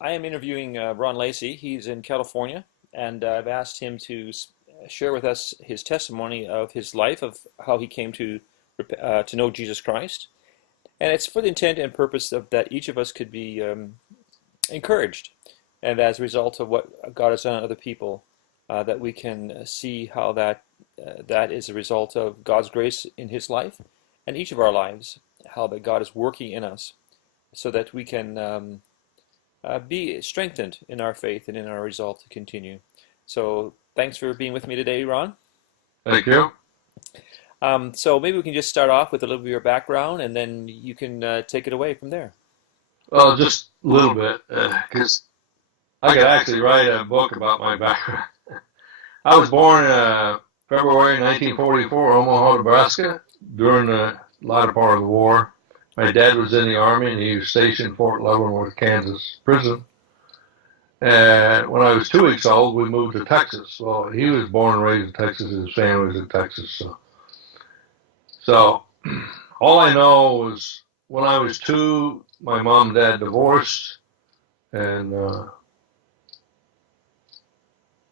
I am interviewing Ron Lacey. He's in California, and I've asked him to share with us his testimony of his life, of how he came to know Jesus Christ. And it's for the intent and purpose of that each of us could be encouraged, and as a result of what God has done on other people, that we can see how that is a result of God's grace in His life and each of our lives, how that God is working in us, so that we can be strengthened in our faith and in our resolve to continue. So thanks for being with me today, Ron. Thank you. So maybe we can just start off with a little bit of your background, and then you can take it away from there. Well, just a little bit, because I could actually write a book about my background. I was born February 1944, Omaha, Nebraska, during the latter part of the war. My dad was in the Army, and he was stationed in Fort Leavenworth, Kansas prison. And when I was 2 weeks old, we moved to Texas. Well, he was born and raised in Texas. His family was in Texas. So all I know was when I was 2, my mom and dad divorced. And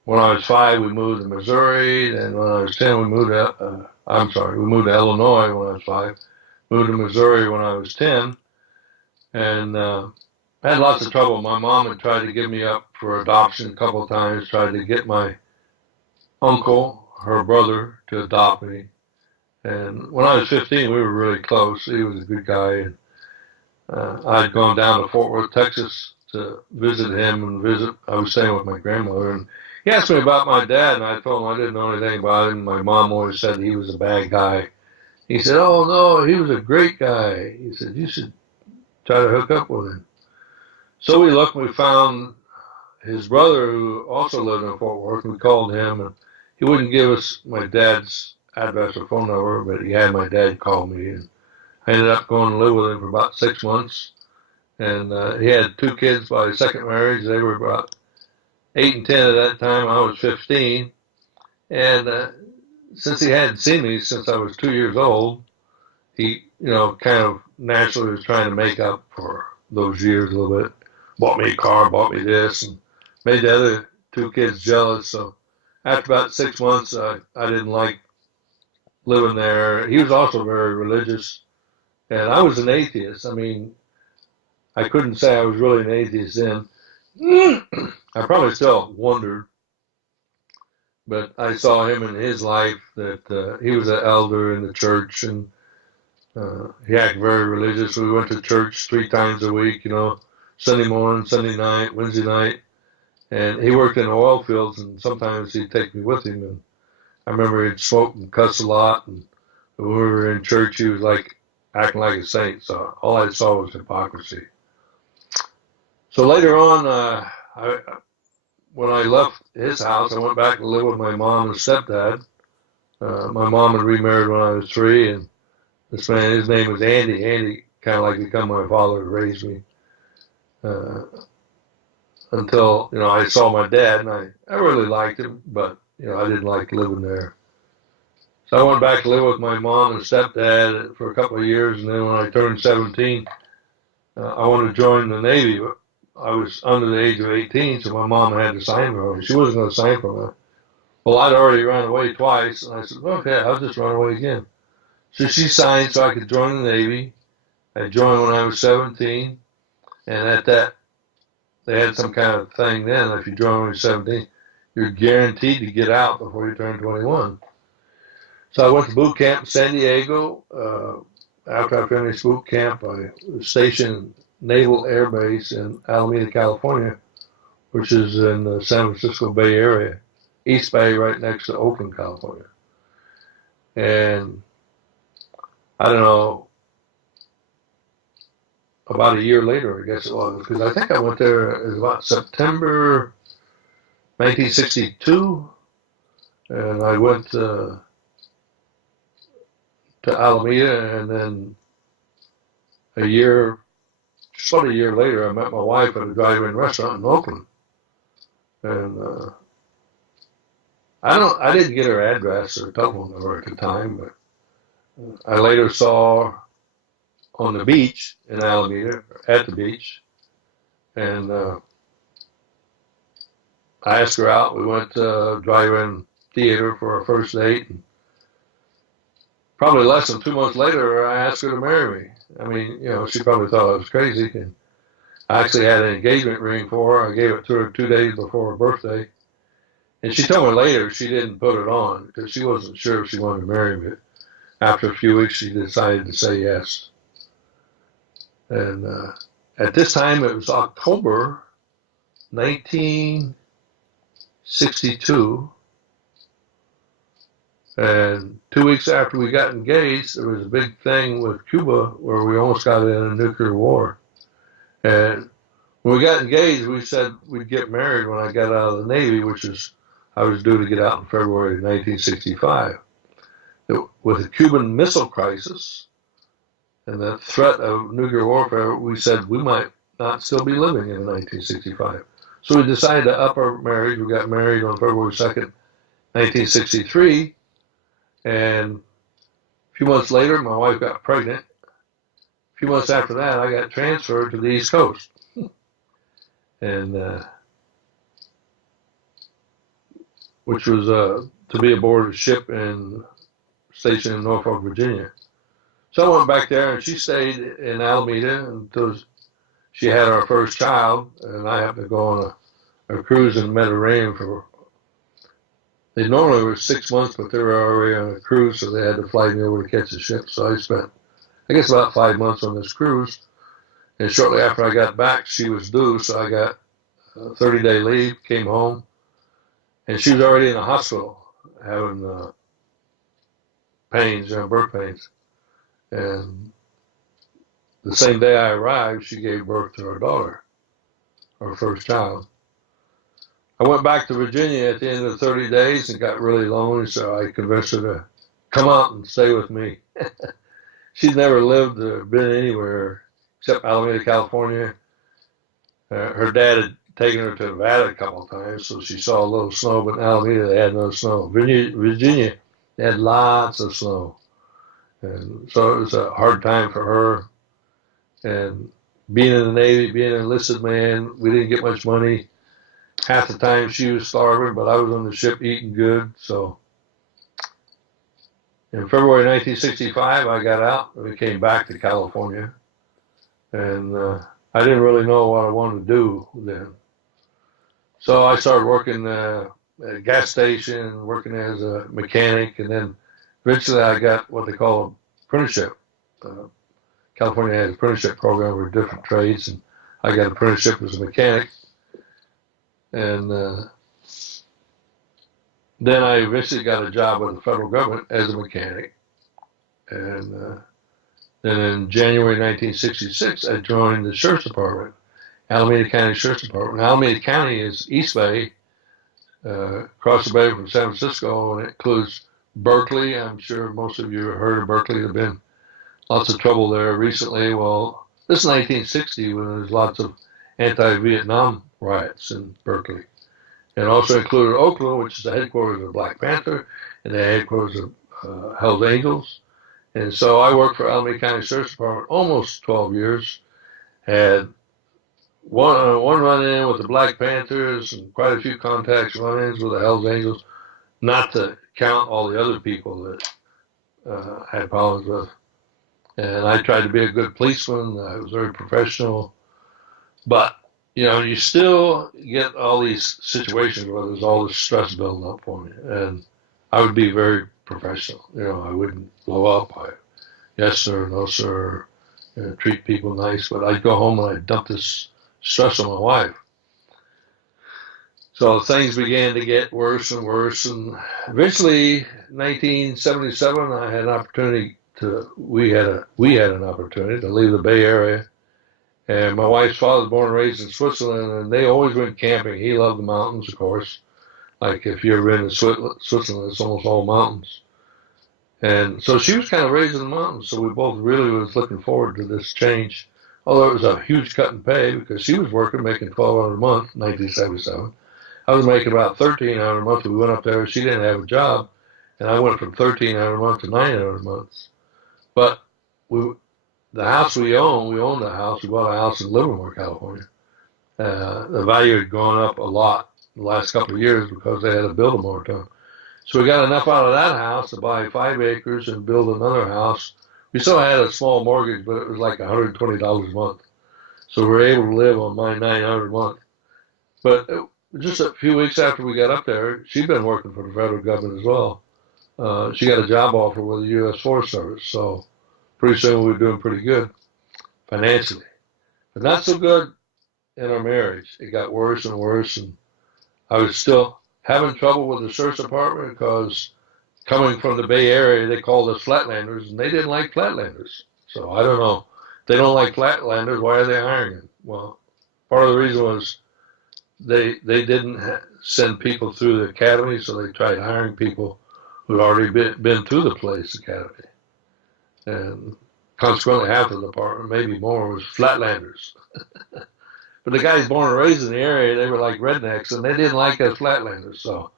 when I was 5, we moved to Missouri. And when I was 10, we moved we moved to Illinois when I was 5. Moved to Missouri when I was 10. And I had lots of trouble. My mom had tried to give me up for adoption a couple of times, tried to get my uncle, her brother, to adopt me. And when I was 15, we were really close. He was a good guy. And I'd gone down to Fort Worth, Texas to visit him I was staying with my grandmother. And he asked me about my dad, and I told him I didn't know anything about him. My mom always said he was a bad guy. He said, "Oh, no, he was a great guy." He said, "You should try to hook up with him." So we looked, and we found his brother, who also lived in Fort Worth, and we called him, and he wouldn't give us my dad's address or phone number, but he had my dad call me, and I ended up going to live with him for about 6 months, and he had 2 kids by his second marriage. They were about 8 and 10 at that time. I was 15, and since he hadn't seen me since I was 2 years old, he, kind of naturally was trying to make up for those years a little bit. Bought me a car, bought me this, and made the other 2 kids jealous. So after about 6 months, I didn't like living there. He was also very religious, and I was an atheist. I mean, I couldn't say I was really an atheist then. I probably still wondered, but I saw him in his life that he was an elder in the church, and he acted very religious. We went to church 3 times a week, Sunday morning, Sunday night, Wednesday night. And he worked in oil fields, and sometimes he'd take me with him. And I remember he'd smoke and cuss a lot. And when we were in church, he was like acting like a saint. So all I saw was hypocrisy. So later on, when I left his house, I went back to live with my mom and stepdad. My mom had remarried when I was 3, and this man, his name was Andy. Andy kind of like become my father, raised me. Until, I saw my dad, and I really liked him, but, I didn't like living there. So I went back to live with my mom and stepdad for a couple of years, and then when I turned 17, I wanted to join the Navy, but I was under the age of 18, so my mom had to sign for me. She wasn't going to sign for me. Well, I'd already run away twice, and I said, okay, I'll just run away again. So she signed so I could join the Navy. I joined when I was 17, and at that, they had some kind of thing then. If you join when you're 17, you're guaranteed to get out before you turn 21. So I went to boot camp in San Diego. After I finished boot camp, I was stationed Naval Air Base in Alameda, California, which is in the San Francisco Bay Area, East Bay, right next to Oakland, California. And I don't know, about a year later, I guess it was, because I think I went there, it was about September 1962, and I went to Alameda, and then just about a year later, I met my wife at a drive-in restaurant in Oakland, and I didn't get her address or telephone number at the time, but I later saw her on the beach in Alameda, at the beach, and I asked her out. We went to drive-in theater for our first date. And probably less than 2 months later, I asked her to marry me. I mean, she probably thought I was crazy. And I actually had an engagement ring for her. I gave it to her 2 days before her birthday. And she told me later she didn't put it on because she wasn't sure if she wanted to marry me. After a few weeks, she decided to say yes. And at this time, it was October 1962. And 2 weeks after we got engaged, there was a big thing with Cuba where we almost got in a nuclear war. And when we got engaged, we said we'd get married when I got out of the Navy, I was due to get out in February 1965. With the Cuban Missile Crisis and the threat of nuclear warfare, we said we might not still be living in 1965. So we decided to up our marriage. We got married on February 2nd, 1963. And a few months later, my wife got pregnant. A few months after that, I got transferred to the East Coast. And which was to be aboard a ship stationed in Norfolk, Virginia. So I went back there, and she stayed in Alameda until she had our first child, and I happened to go on a cruise in the Mediterranean they normally were 6 months, but they were already on a cruise, so they had to fly me over to catch the ship. So I spent, I guess, about 5 months on this cruise. And shortly after I got back, she was due, so I got a 30-day leave, came home, and she was already in the hospital having pains, birth pains. And the same day I arrived, she gave birth to our daughter, our first child. I went back to Virginia at the end of 30 days and got really lonely, so I convinced her to come out and stay with me. She'd never lived or been anywhere except Alameda, California. Her dad had taken her to Nevada a couple of times, so she saw a little snow, but in Alameda they had no snow. Virginia, they had lots of snow. And so it was a hard time for her. And being in the Navy, being an enlisted man, we didn't get much money. Half the time she was starving, but I was on the ship eating good. So in February 1965, I got out and we came back to California. And I didn't really know what I wanted to do then. So I started working at a gas station, working as a mechanic, and then eventually I got what they call an apprenticeship. California has an apprenticeship program for different trades, and I got an apprenticeship as a mechanic. And then I eventually got a job with the federal government as a mechanic. And then in January 1966, I joined the Sheriff's Department, Alameda County Sheriff's Department. Alameda County is East Bay, across the bay from San Francisco, and it includes Berkeley. I'm sure most of you have heard of Berkeley. There's been lots of trouble there recently. Well, this is 1960 when there's lots of anti-Vietnam riots in Berkeley. It also included Oakland, which is the headquarters of the Black Panther, and the headquarters of Hell's Angels. And so I worked for Alameda County Sheriff's Department almost 12 years. Had one run-in with the Black Panthers and quite a few contacts, run-ins with the Hell's Angels, not to count all the other people that had problems with. And I tried to be a good policeman. I was very professional. But, you still get all these situations where there's all this stress building up for me. And I would be very professional. I wouldn't blow up. Yes, sir, no, sir. Treat people nice. But I'd go home and I'd dump this stress on my wife. So things began to get worse and worse. And eventually, 1977, I had an opportunity we had an opportunity to leave the Bay Area. And my wife's father was born and raised in Switzerland, and they always went camping. He loved the mountains, of course. Like if you've ever been to Switzerland, it's almost all mountains. And so she was kind of raised in the mountains, so we both really was looking forward to this change. Although it was a huge cut in pay because she was making $1,200 a month in 1977. I was making about $1,300 a month. We went up there. She didn't have a job, and I went from $1,300 a month to $900 a month. But the house we owned the house. We bought a house in Livermore, California. The value had gone up a lot in the last couple of years because they had to build a moratorium. So we got enough out of that house to buy 5 acres and build another house. We still had a small mortgage, but it was like $120 a month. So we were able to live on my $900 a month. But just a few weeks after we got up there, she'd been working for the federal government as well. She got a job offer with the U.S. Forest Service. So pretty soon we were doing pretty good financially. But not so good in our marriage. It got worse and worse. And I was still having trouble with the search department because coming from the Bay Area, they called us Flatlanders, and they didn't like Flatlanders. So I don't know. If they don't like Flatlanders, why are they hiring them? Well, part of the reason was they didn't send people through the academy, so they tried hiring people who'd already been through the police academy. And consequently, half of the department, maybe more, was Flatlanders. But the guys born and raised in the area, they were like rednecks, and they didn't like us Flatlanders. So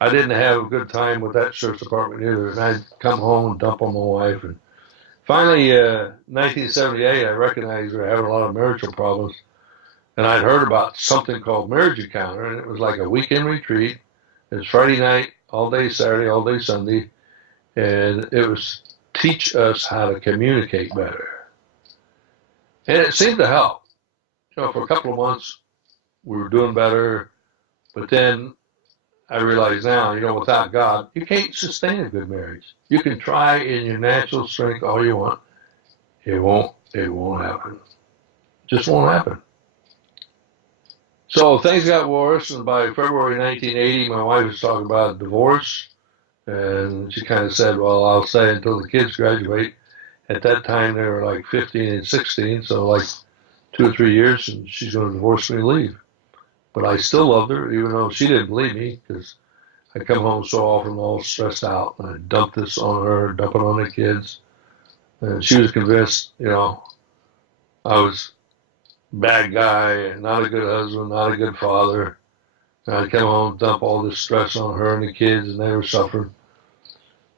I didn't have a good time with that sheriff's department either. And I'd come home and dump on my wife. And finally, 1978, I recognized we were having a lot of marital problems. And I'd heard about something called Marriage Encounter, and it was like a weekend retreat. It was Friday night, all day Saturday, all day Sunday. And it was teach us how to communicate better. And it seemed to help. You know, for a couple of months, we were doing better. But then I realize now, you know, without God, you can't sustain a good marriage. You can try in your natural strength all you want. It won't happen. Just won't happen. So things got worse, and by February 1980, my wife was talking about a divorce, and she kind of said, well, I'll stay until the kids graduate. At that time, they were like 15 and 16, so like 2 or 3 years, and she's going to divorce me and leave. But I still loved her, even though she didn't believe me, because I come home so often all stressed out, and I dumped this on her, dump it on the kids. And she was convinced, you know, I was a bad guy, not a good husband, not a good father. And I'd come home, dump all this stress on her and the kids, and they were suffering.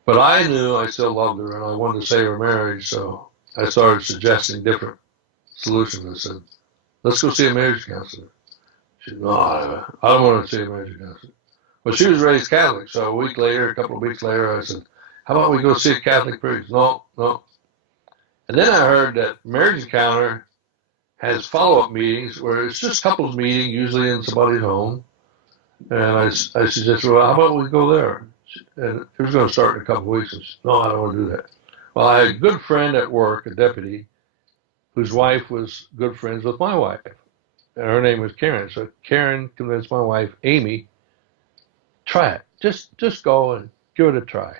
But I knew I still loved her, and I wanted to save her marriage, so I started suggesting different solutions. I said, let's go see a marriage counselor. She said, no, I don't want to see a marriage counselor. Well, she was raised Catholic, so a couple of weeks later, I said, how about we go see a Catholic priest? No. And then I heard that marriage encounter has follow-up meetings where it's just couples meeting, usually in somebody's home. And I suggested, well, how about we go there? And it was going to start in a couple of weeks. And she said, no, I don't want to do that. Well, I had a good friend at work, a deputy, whose wife was good friends with my wife. And her name was Karen. So Karen convinced my wife, Amy, try it. Just go and give it a try.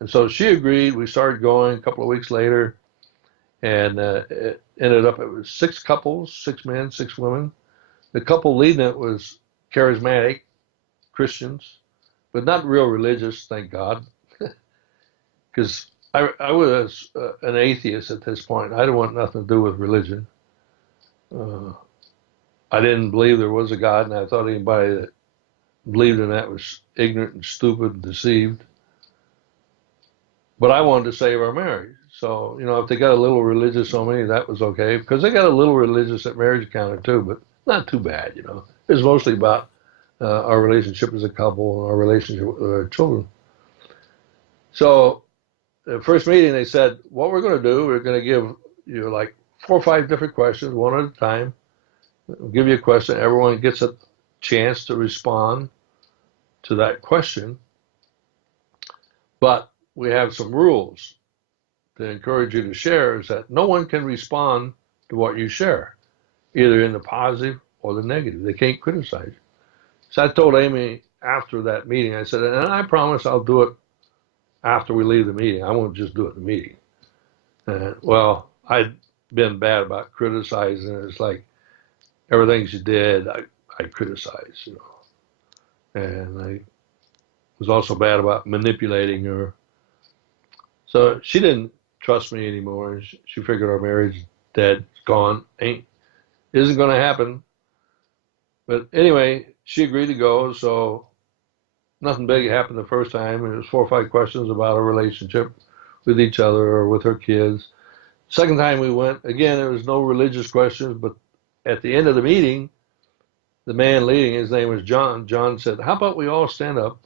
And so she agreed. We started going a couple of weeks later. And it ended up, it was 6 couples, 6 men, 6 women. The couple leading it was charismatic Christians, but not real religious, thank God. Because I was an atheist at this point. I didn't want nothing to do with religion. I didn't believe there was a God, and I thought anybody that believed in that was ignorant and stupid and deceived. But I wanted to save our marriage. So, you know, if they got a little religious on me, that was okay. Because they got a little religious at marriage encounter too, but not too bad, you know. It was mostly about our relationship as a couple and our relationship with our children. So the first meeting, they said, what we're going to do, we're going to give you like 4 or 5 different questions, one at a time. We'll give you a question. Everyone gets a chance to respond to that question. But we have some rules to encourage you to share, is that no one can respond to what you share, either in the positive or the negative. They can't criticize you. So I told Amy after that meeting, I said, and I promise I'll do it after we leave the meeting. I won't just do it in the meeting. Well, I'd been bad about criticizing. It's like everything she did, I criticized, you know. And I was also bad about manipulating her. So she didn't trust me anymore. She figured our marriage is dead, it's gone, isn't going to happen. But anyway, she agreed to go, so nothing big happened the first time. It was 4 or 5 questions about our relationship with each other or with her kids. Second time we went, again, there was no religious questions, but at the end of the meeting, the man leading, his name was John. John said, "How about we all stand up,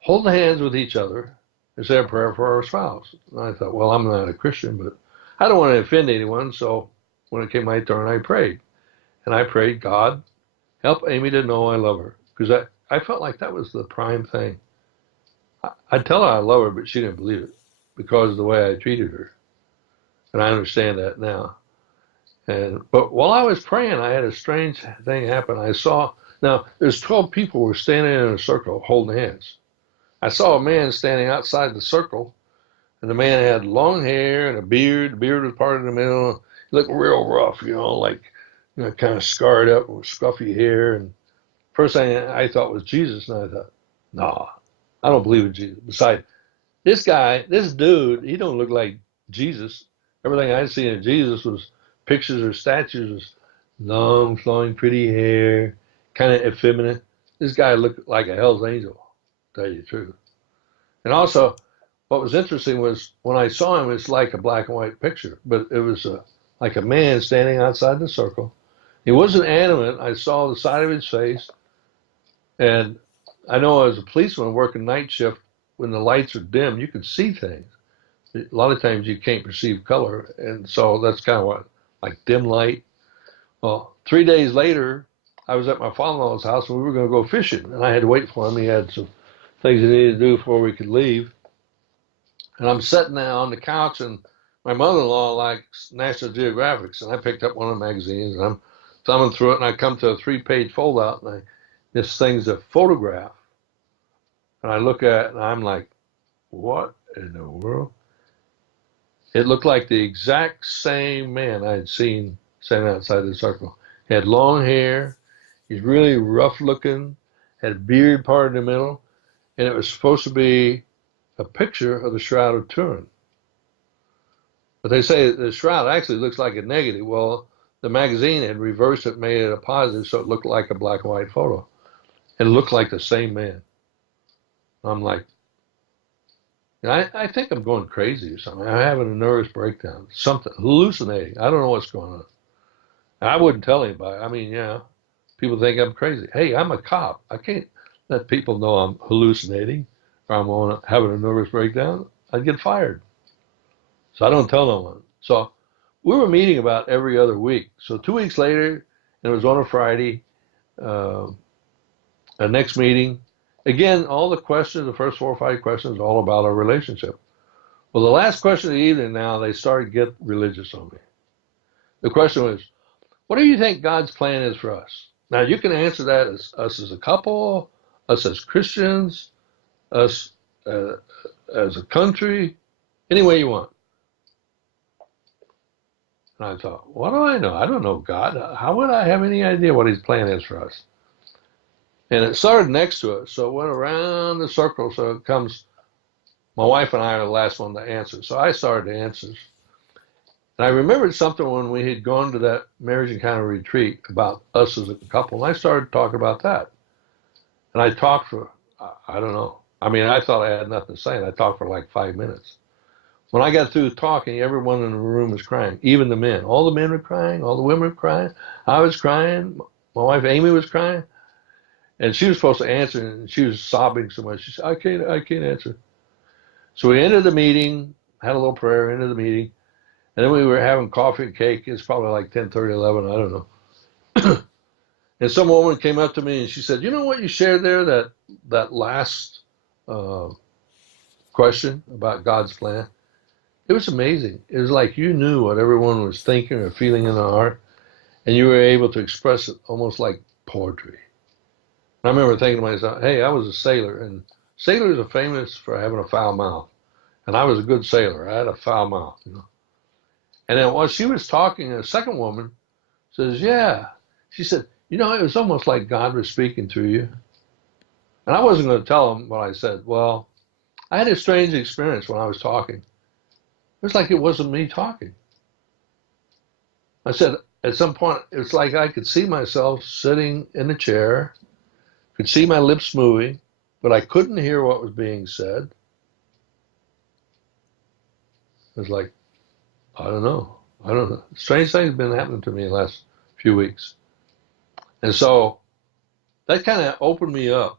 hold hands with each other, and say a prayer for our spouse?" And I thought, well, I'm not a Christian, but I don't want to offend anyone. So when it came my turn, I prayed. And I prayed, God, help Amy to know I love her. Because I felt like that was the prime thing. I'd tell her I love her, but she didn't believe it because of the way I treated her. And I understand that now. But while I was praying, I had a strange thing happen. I saw, now there's 12 people who were standing in a circle holding hands. I saw a man standing outside the circle, and the man had long hair and a beard. The beard was parted in the middle. He looked real rough, like, kind of scarred up with scruffy hair. And first thing I thought was Jesus, and I thought, no, I don't believe in Jesus. Besides, this dude, he don't look like Jesus. Everything I'd seen of Jesus was pictures or statues with long, flowing, pretty hair, kind of effeminate. This guy looked like a Hell's Angel, to tell you the truth. And also, what was interesting was when I saw him, it's like a black and white picture, but it was like a man standing outside the circle. He wasn't animate. I saw the side of his face, and I know as a policeman working night shift, when the lights are dim, you can see things. A lot of times you can't perceive color, and so that's kind of what, like dim light. Well, 3 days later, I was at my father-in-law's house, and we were going to go fishing, and I had to wait for him. He had some things he needed to do before we could leave. And I'm sitting there on the couch, and my mother-in-law likes National Geographic, and I picked up one of the magazines, and I'm thumbing through it, and I come to a 3-page fold-out, and this thing's a photograph. And I look at it, and I'm like, what in the world? It looked like the exact same man I had seen standing outside the circle. He had long hair, he's really rough-looking, had a beard part in the middle, and it was supposed to be a picture of the Shroud of Turin. But they say the shroud actually looks like a negative. Well, the magazine had reversed it, made it a positive, so it looked like a black and white photo. It looked like the same man. I'm like, I think I'm going crazy or something. I'm having a nervous breakdown, something hallucinating. I don't know what's going on. I wouldn't tell anybody. I mean, people think I'm crazy. Hey, I'm a cop. I can't let people know I'm hallucinating or I'm having a nervous breakdown. I'd get fired. So I don't tell no one. So we were meeting about every other week. So 2 weeks later, and it was on a Friday, a next meeting. Again, all the questions, the first 4 or 5 questions, all about our relationship. Well, the last question of the evening now, they started to get religious on me. The question was, what do you think God's plan is for us? Now, you can answer that as us as a couple, us as Christians, us as a country, any way you want. And I thought, what do I know? I don't know God. How would I have any idea what his plan is for us? And it started next to us, so it went around the circle. So it comes, my wife and I are the last one to answer. So I started the answers. And I remembered something when we had gone to that marriage encounter retreat about us as a couple. And I started talking about that. And I talked for, I don't know. I mean, I thought I had nothing to say, and I talked for like 5 minutes. When I got through talking, everyone in the room was crying, even the men. All the men were crying, all the women were crying. I was crying. My wife Amy was crying. And she was supposed to answer, and she was sobbing so much. She said, I can't answer. So we ended the meeting, had a little prayer, ended the meeting. And then we were having coffee and cake. It's probably like 10:30, 11, I don't know. And some woman came up to me, and she said, you know what you shared there, that last question about God's plan? It was amazing. It was like you knew what everyone was thinking or feeling in their heart, and you were able to express it almost like poetry. And I remember thinking to myself, hey, I was a sailor, and sailors are famous for having a foul mouth. And I was a good sailor. I had a foul mouth, And then while she was talking, a second woman says, yeah. She said, it was almost like God was speaking through you. And I wasn't going to tell them what I said. Well, I had a strange experience when I was talking. It was like it wasn't me talking. I said, at some point, it's like I could see myself sitting in a chair, could see my lips moving, but I couldn't hear what was being said. It was like, I don't know. Strange things have been happening to me in the last few weeks. And so that kind of opened me up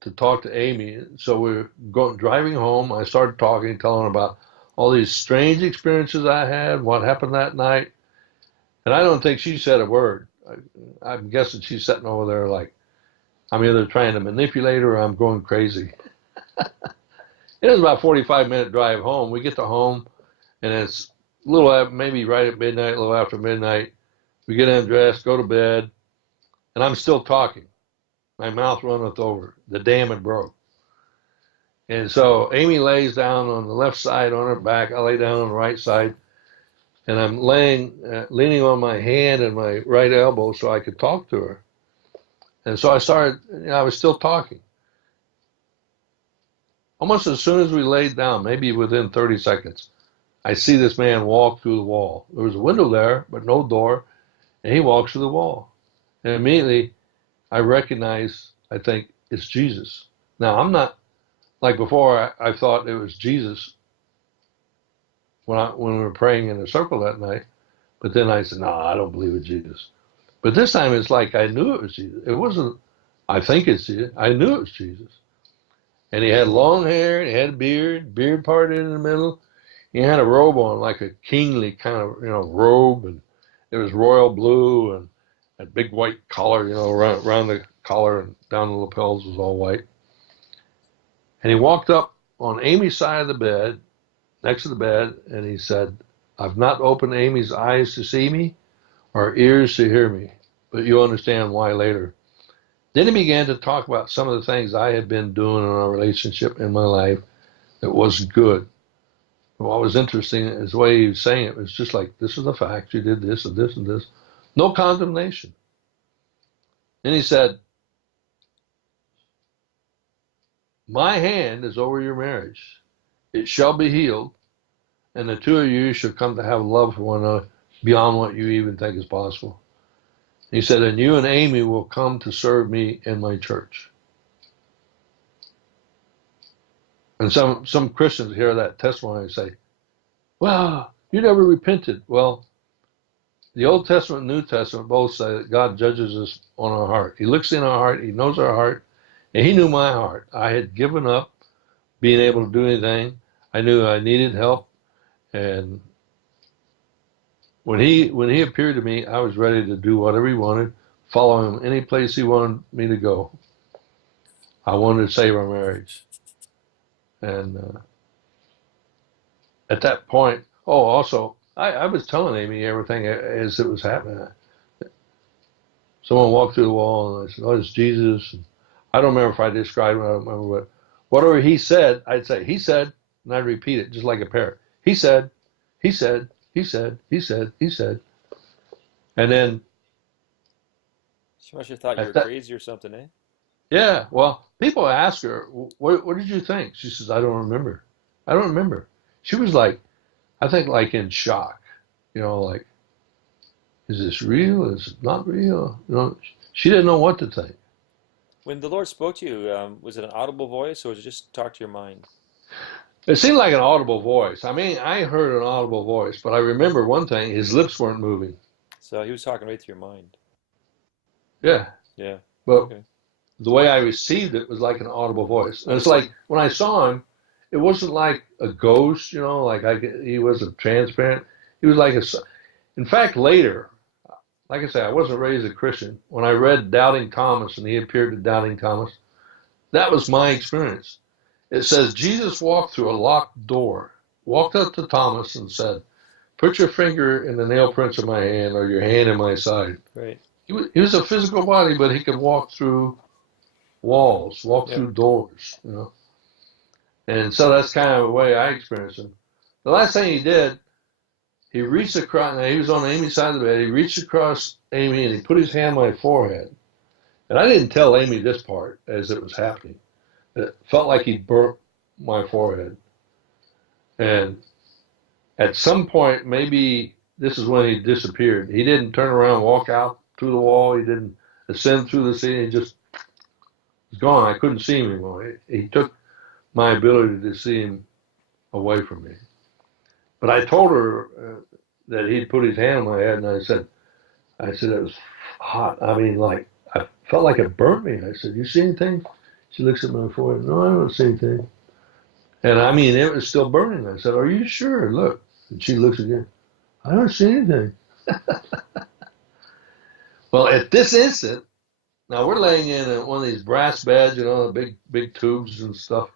to talk to Amy. So we're driving home. I started talking, telling her about all these strange experiences I had, what happened that night. And I don't think she said a word. I'm guessing she's sitting over there like I'm either trying to manipulate her or I'm going crazy. It was about a 45-minute drive home. We get to home, and it's a little, maybe right at midnight, a little after midnight. We get undressed, go to bed, and I'm still talking. My mouth runneth over. The dam had broke. And so Amy lays down on the left side on her back. I lay down on the right side, and I'm leaning on my hand and my right elbow so I could talk to her. And so I started, I was still talking. Almost as soon as we laid down, maybe within 30 seconds, I see this man walk through the wall. There was a window there, but no door, and he walks through the wall. And immediately I recognize, I think, it's Jesus. Now, I'm not, like before, I thought it was Jesus when we were praying in a circle that night, but then I said, no, I don't believe it's Jesus. But this time it's like I knew it was Jesus. It wasn't, I think it's Jesus. I knew it was Jesus. And he had long hair, and he had a beard parted in the middle. He had a robe on, like a kingly kind of, robe, and it was royal blue, and a big white collar, around the collar and down the lapels was all white. And he walked up on Amy's side of the bed, next to the bed, and he said, I've not opened Amy's eyes to see me or ears to hear me, but you'll understand why later. Then he began to talk about some of the things I had been doing in our relationship in my life that wasn't good. What was interesting is the way he was saying it was just like, this is the fact, you did this and this and this. No condemnation. And he said, my hand is over your marriage. It shall be healed, and the two of you shall come to have love for one another beyond what you even think is possible. He said, and you and Amy will come to serve me in my church. And some Christians hear that testimony and say, well, you never repented. Well, the Old Testament and New Testament both say that God judges us on our heart. He looks in our heart. He knows our heart. And he knew my heart. I had given up being able to do anything. I knew I needed help. And when he appeared to me, I was ready to do whatever he wanted, follow him any place he wanted me to go. I wanted to save our marriage. And at that point, also, I was telling Amy everything as it was happening. Someone walked through the wall, and I said, oh, it's Jesus. And I don't remember if I described it. I don't remember what. Whatever he said, I'd say, he said, and I'd repeat it just like a parrot. He said, he said, he said, he said, he said. And then She must have thought you were crazy or something, eh? Yeah, well, people ask her, what did you think? She says, I don't remember. I don't remember. She was like, I think like in shock, like, is this real? Is it not real? She didn't know what to think. When the Lord spoke to you, was it an audible voice or was it just talk to your mind? It seemed like an audible voice. I mean, I heard an audible voice, but I remember one thing, his lips weren't moving. So he was talking right to your mind. Yeah. Yeah. But Okay. the way I received it was like an audible voice. And it's like when I saw him, it wasn't like a ghost, like he wasn't transparent. He was like in fact, later, like I said, I wasn't raised a Christian. When I read Doubting Thomas and he appeared to Doubting Thomas, that was my experience. It says Jesus walked through a locked door, walked up to Thomas and said, put your finger in the nail prints of my hand or your hand in my side. Right. He was a physical body, but he could walk through walls, walk through doors, And so that's kind of the way I experienced him. The last thing he did, he reached across, now he was on Amy's side of the bed, he reached across Amy and he put his hand on my forehead. And I didn't tell Amy this part as it was happening. It felt like he burnt my forehead. And at some point, maybe this is when he disappeared. He didn't turn around, walk out through the wall. He didn't ascend through the ceiling. He just was gone. I couldn't see him anymore. He took my ability to see him away from me. But I told her that he'd put his hand on my head, and I said it was hot. I mean, like, I felt like it burnt me. I said, "You see anything?" She looks at my forehead. "No, I don't see anything." And I mean, it was still burning. I said, "Are you sure? Look." And she looks again. "I don't see anything." Well, at this instant, now we're laying in one of these brass beds, big tubes and stuff.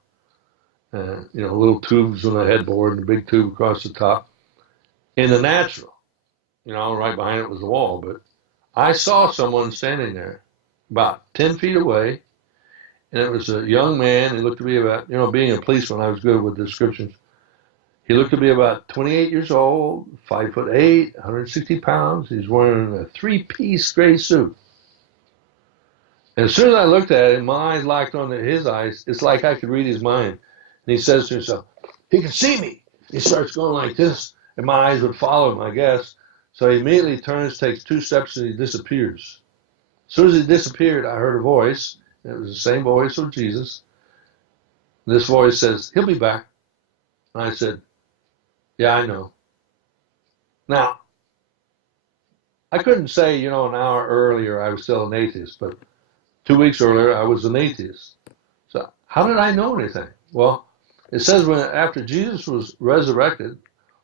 Little tubes on the headboard and a big tube across the top. In the natural, right behind it was the wall. But I saw someone standing there about 10 feet away, and it was a young man. He looked to be about, being a policeman, I was good with descriptions. He looked to be about 28 years old, 5'8", 160 pounds. He's wearing a three-piece gray suit. And as soon as I looked at him, my eyes locked onto his eyes. It's like I could read his mind. And he says to himself, "He can see me." He starts going like this, and my eyes would follow him, I guess. So he immediately turns, takes 2 steps, and he disappears. As soon as he disappeared, I heard a voice. It was the same voice of Jesus. This voice says, "He'll be back." And I said, "Yeah, I know." Now, I couldn't say, an hour earlier I was still an atheist, but 2 weeks earlier I was an atheist. So how did I know anything? Well, it says after Jesus was resurrected,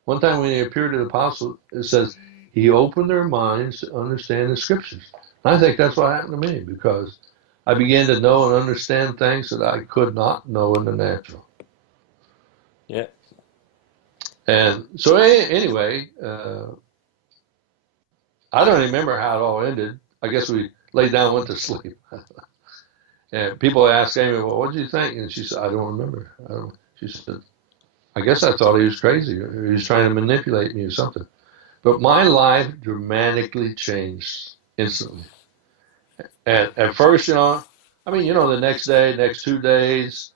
one time when he appeared to the apostles, it says he opened their minds to understand the scriptures. And I think that's what happened to me, because I began to know and understand things that I could not know in the natural. Yeah. And so anyway, I don't remember how it all ended. I guess we laid down and went to sleep. And people asked Amy, "Well, what did you think?" And she said, "I don't remember." She said, "I guess I thought he was crazy, or he was trying to manipulate me or something." But my life dramatically changed instantly. And at first, the next day, next 2 days,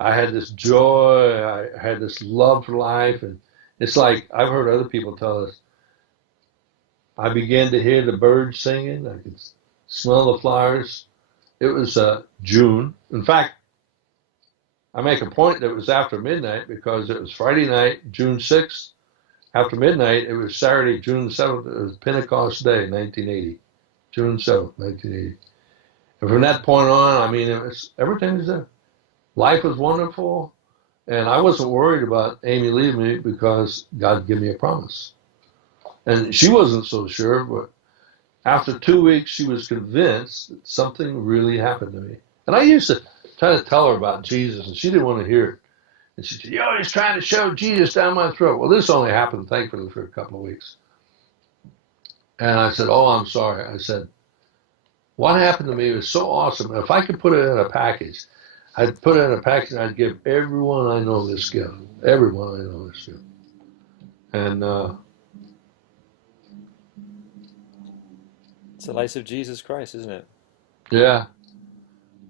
I had this joy. I had this love for life. And it's like I've heard other people tell us, I began to hear the birds singing. I could smell the flowers. It was June. In fact, I make a point that it was after midnight, because it was Friday night, June 6th. After midnight, it was Saturday, June 7th. It was Pentecost Day, 1980. June 7th, 1980. And from that point on, I mean, everything was there. Life was wonderful. And I wasn't worried about Amy leaving me, because God gave me a promise. And she wasn't so sure, but after 2 weeks, she was convinced that something really happened to me. And I used to try to tell her about Jesus, and she didn't want to hear it. And she said, "You're always trying to shove Jesus down my throat." Well, this only happened, thankfully, for a couple of weeks. And I said, "Oh, I'm sorry." I said, "What happened to me was so awesome. If I could put it in a package, I'd put it in a package, and I'd give everyone I know this gift. Everyone I know this gift." And It's the light of Jesus Christ, isn't it? yeah.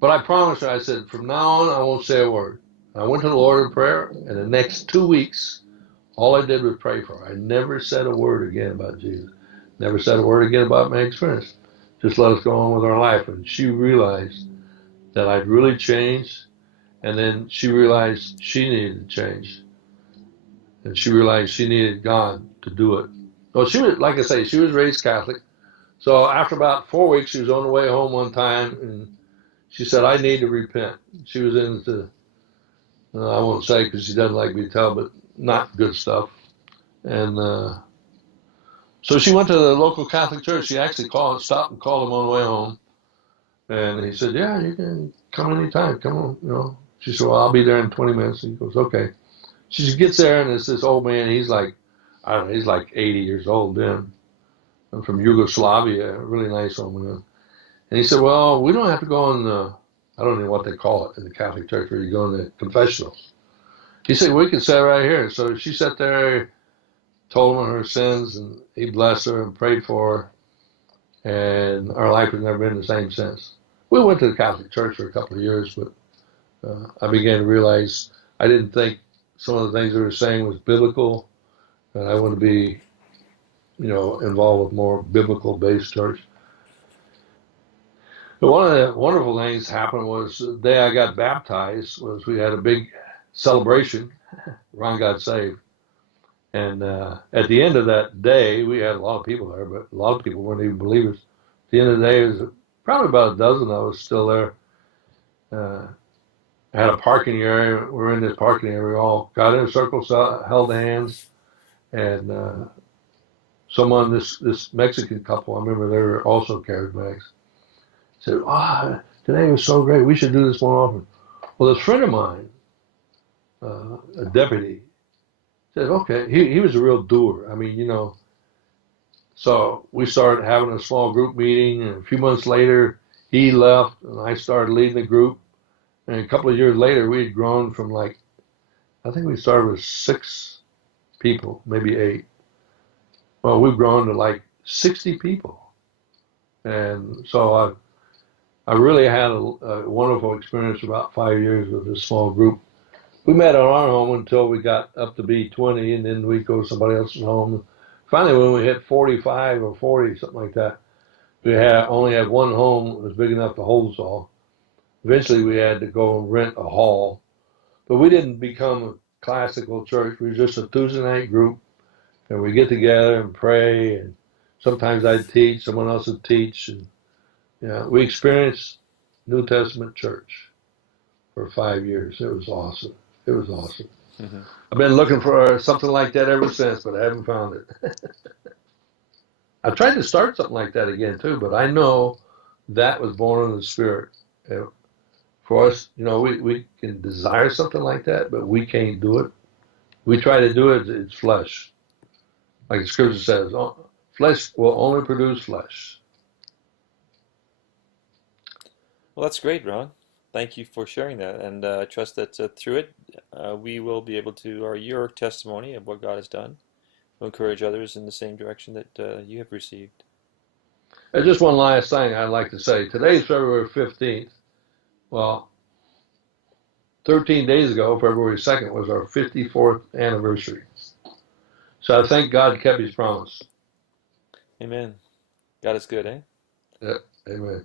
But I promised her, I said, "From now on, I won't say a word." I went to the Lord in prayer, and the next 2 weeks, all I did was pray for her. I never said a word again about Jesus. Never said a word again about my experience. Just let us go on with our life. And she realized that I'd really changed, and then she realized she needed to change. And she realized she needed God to do it. Well, she was, like I say, she was raised Catholic. So after about 4 weeks, she was on the way home one time, and she said, "I need to repent." She was into, I won't say because she doesn't like me to tell, but not good stuff. And so she went to the local Catholic church. She actually stopped and called him on the way home. And he said, "Yeah, you can come anytime. Come on, She said, "Well, I'll be there in 20 minutes. He goes, "Okay." She gets there, and it's this old man. He's like, I don't know, he's like 80 years old then. I'm from Yugoslavia, a really nice old man. And he said, "Well, we don't have to go on I don't know what they call it in the Catholic Church, where you go in the confessional." He said, "We can sit right here." So she sat there, told him her sins, and he blessed her and prayed for her. And our life has never been the same since. We went to the Catholic Church for a couple of years, but I began to realize I didn't think some of the things they were saying was biblical, and I want to be, involved with more biblical-based church. But one of the wonderful things happened was the day I got baptized was we had a big celebration. Ron got saved. And at the end of that day, we had a lot of people there, but a lot of people weren't even believers. At the end of the day, it was a probably about a dozen of us still there. Had a parking area. We're in this parking area. We all got in a circle, held hands, and this Mexican couple, I remember they were also charismatics, said, today was so great. We should do this more often. Well, this friend of mine, a deputy, said, okay, he was a real doer. I mean, so we started having a small group meeting, and a few months later, he left, and I started leading the group. And a couple of years later, we had grown from I think we started with 6 people, maybe 8. Well, we've grown to 60 people. And so I really had a wonderful experience about 5 years with this small group. We met on our home until we got up to be 20, and then we'd go to somebody else's home. Finally, when we hit 45 or 40, something like that, we only had one home that was big enough to hold us all. Eventually, we had to go and rent a hall. But we didn't become a classical church. We were just a Tuesday night group, and we get together and pray, and sometimes I'd teach, someone else would teach. And we experienced New Testament church for 5 years. It was awesome. It was awesome. Mm-hmm. I've been looking for something like that ever since, but I haven't found it. I tried to start something like that again, too, but I know that was born of the Spirit. For us, we can desire something like that, but we can't do it. We try to do it, it's flesh. Like the scripture says, flesh will only produce flesh. Well, that's great, Ron. Thank you for sharing that, and I trust that through it, we will be able to, or your testimony of what God has done, will encourage others in the same direction that you have received. And just one last thing I'd like to say. Today's February 15th. Well, 13 days ago, February 2nd, was our 54th anniversary. So I thank God kept his promise. Amen. God is good, eh? Yeah, amen.